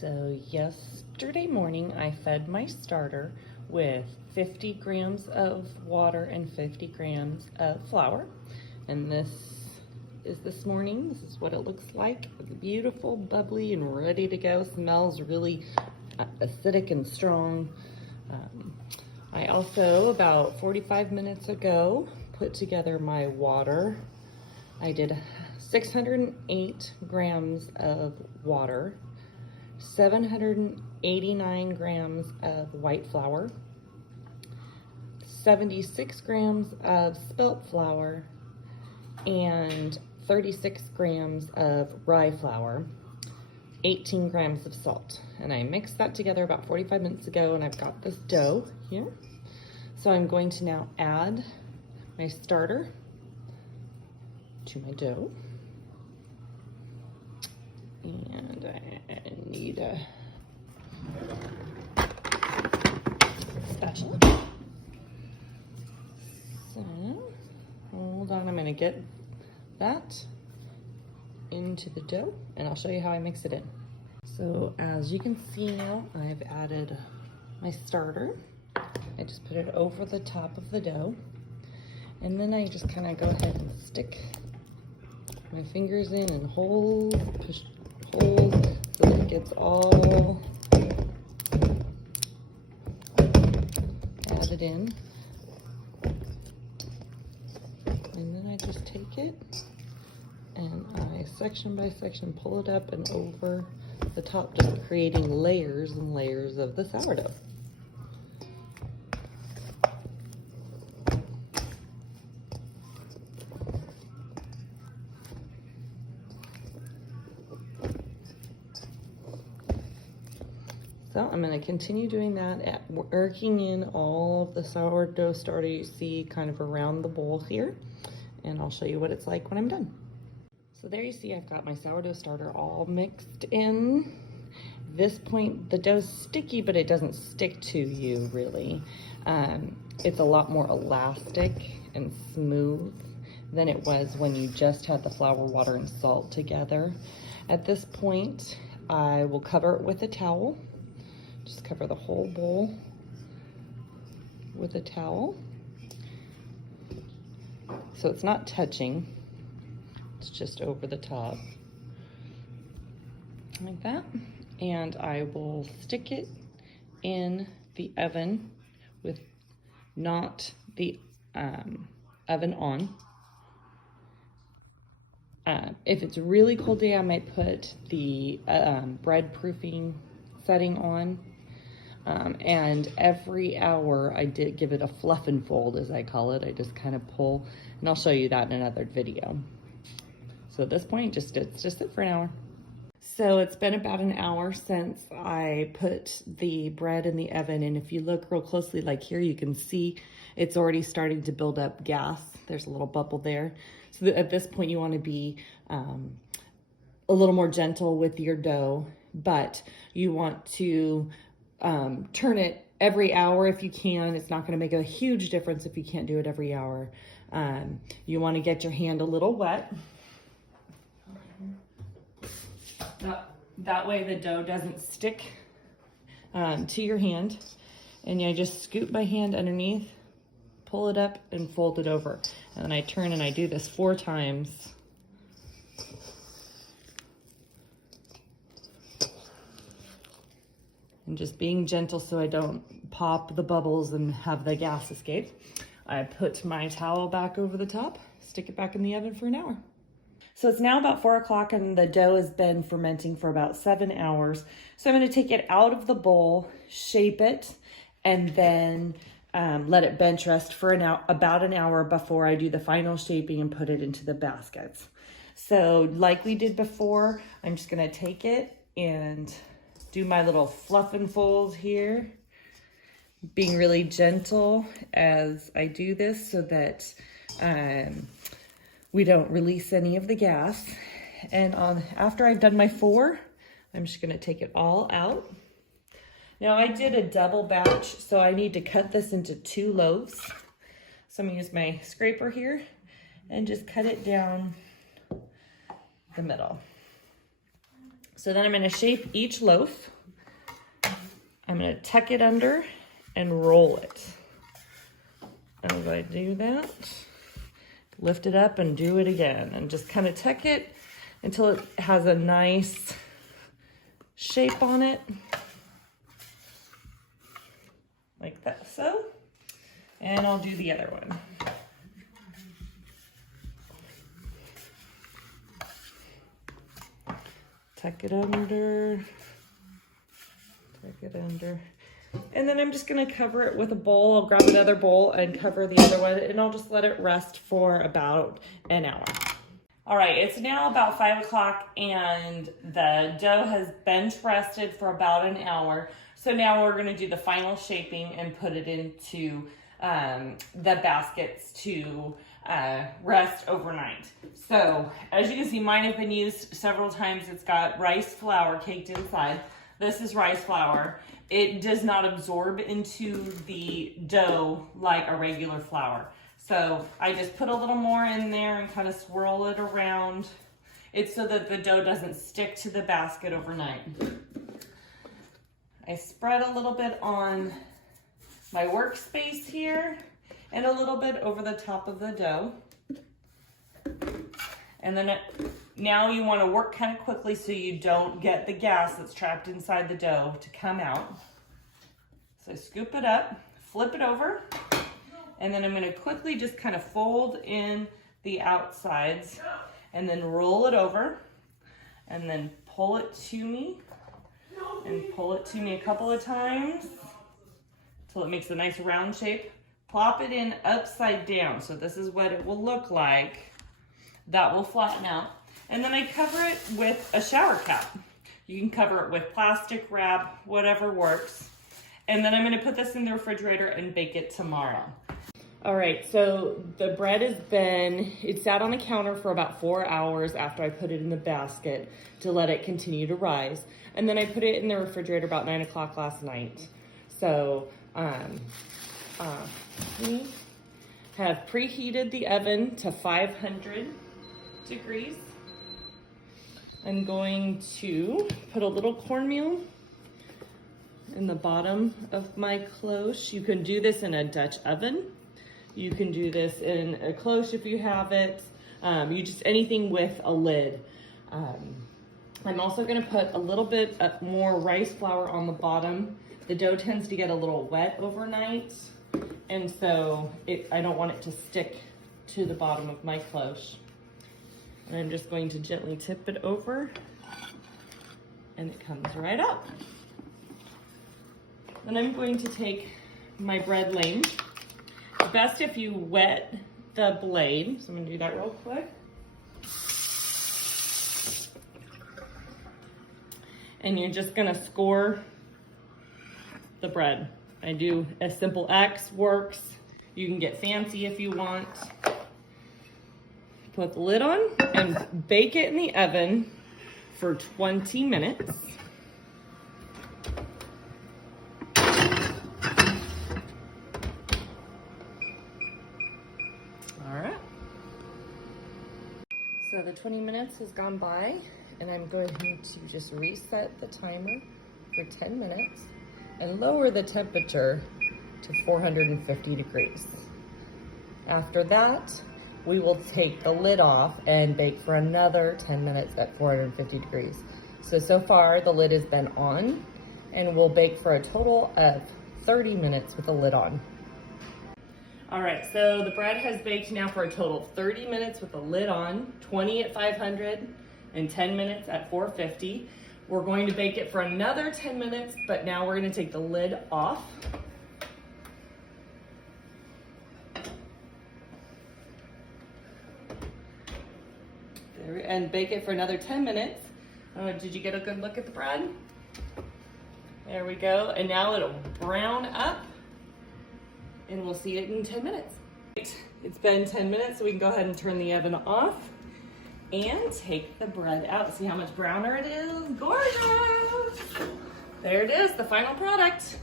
So yesterday morning I fed my starter with 50 grams of water and 50 grams of flour. And this is this morning. This is what it looks like. It's beautiful, bubbly, and ready to go. Smells really acidic and strong. I also, about 45 minutes ago, put together my water. I did 608 grams of water, 789 grams of white flour, 76 grams of spelt flour, and 36 grams of rye flour, 18 grams of salt. And I mixed that together about 45 minutes ago, and I've got this dough here. So I'm going to now add my starter to my dough. And I need a spatula. So, hold on, I'm gonna get that into the dough and I'll show you how I mix it in. So as you can see now, I've added my starter. I just put it over the top of the dough. And then I just kind of go ahead and stick my fingers in and hold, push, hold, so that it gets all added in. And then I just take it and I section by section pull it up and over the top, just creating layers and layers of the sourdough. So I'm going to continue doing that, working in all of the sourdough starter you see kind of around the bowl here, and I'll show you what it's like when I'm done. So there you see I've got my sourdough starter all mixed in. This point the dough's sticky, but it doesn't stick to you really. It's a lot more elastic and smooth than it was when you just had the flour, water, and salt together. At this point I will cover it with a towel. Just cover the whole bowl with a towel. So it's not touching, it's just over the top, like that. And I will stick it in the oven with not the oven on. If it's a really cold day, I might put the bread proofing setting on. And every hour I did give it a fluff and fold, as I call it. I just kind of pull, and I'll show you that in another video. So at this point, it's just sit for an hour. So it's been about an hour since I put the bread in the oven, and if you look real closely, like here, you can see it's already starting to build up gas. There's a little bubble there. So at this point, you want to be a little more gentle with your dough, but you want to turn it every hour if you can. It's not going to make a huge difference if you can't do it every hour. You want to get your hand a little wet. That way the dough doesn't stick to your hand. And I just scoop my hand underneath, pull it up, and fold it over. And then I turn, and I do this 4 times. And just being gentle so I don't pop the bubbles and have the gas escape. I put my towel back over the top, stick it back in the oven for an hour. So it's now about 4 o'clock and the dough has been fermenting for about 7 hours. So I'm going to take it out of the bowl, shape it, and then let it bench rest for about an hour before I do the final shaping and put it into the baskets. So like we did before, I'm just going to take it and do my little fluff and fold here, being really gentle as I do this so that we don't release any of the gas. And after I've done my 4, I'm just going to take it all out. Now I did a double batch, so I need to cut this into 2 loaves. So I'm going to use my scraper here and just cut it down the middle. So then I'm gonna shape each loaf. I'm gonna tuck it under and roll it. And as I do that, lift it up and do it again. And just kind of tuck it until it has a nice shape on it. Like that, so. And I'll do the other one. Tuck it under, tuck it under. And then I'm just gonna cover it with a bowl. I'll grab another bowl and cover the other one, and I'll just let it rest for about an hour. All right, it's now about 5 o'clock and the dough has bench rested for about an hour. So now we're gonna do the final shaping and put it into the baskets to rest overnight. So as you can see, mine have been used several times. It's got rice flour caked inside. This is rice flour. It does not absorb into the dough like a regular flour. So I just put a little more in there and kind of swirl it around. It's so that the dough doesn't stick to the basket overnight. I spread a little bit on my workspace here and a little bit over the top of the dough. And then now you want to work kind of quickly so you don't get the gas that's trapped inside the dough to come out. So scoop it up, flip it over, and then I'm going to quickly just kind of fold in the outsides and then roll it over and then pull it to me and pull it to me a couple of times until it makes a nice round shape. Plop it in upside down. So this is what it will look like. That will flatten out. And then I cover it with a shower cap. You can cover it with plastic wrap, whatever works. And then I'm gonna put this in the refrigerator and bake it tomorrow. All right, so the bread it sat on the counter for about 4 hours after I put it in the basket to let it continue to rise. And then I put it in the refrigerator about 9 o'clock last night. So, we have preheated the oven to 500 degrees. I'm going to put a little cornmeal in the bottom of my cloche. You can do this in a Dutch oven. You can do this in a cloche if you have it. Anything with a lid. I'm also gonna put a little bit more rice flour on the bottom. The dough tends to get a little wet overnight, and so I don't want it to stick to the bottom of my cloche. And I'm just going to gently tip it over, and it comes right out. Then I'm going to take my bread lane. It's best if you wet the blade, so I'm gonna do that real quick. And you're just gonna score the bread. I do a simple X works. You can get fancy if you want. Put the lid on and bake it in the oven for 20 minutes. All right. So the 20 minutes has gone by, and I'm going to just reset the timer for 10 minutes and lower the temperature to 450 degrees. After that, we will take the lid off and bake for another 10 minutes at 450 degrees. So far the lid has been on, and we'll bake for a total of 30 minutes with the lid on. All right, so the bread has baked now for a total of 30 minutes with the lid on, 20 at 500 and 10 minutes at 450. We're going to bake it for another 10 minutes, but now we're gonna take the lid off. And bake it for another 10 minutes. Did you get a good look at the bread? There we go. And now it'll brown up, and we'll see it in 10 minutes. It's been 10 minutes, so we can go ahead and turn the oven off and take the bread out. See how much browner it is? Gorgeous! There it is, the final product.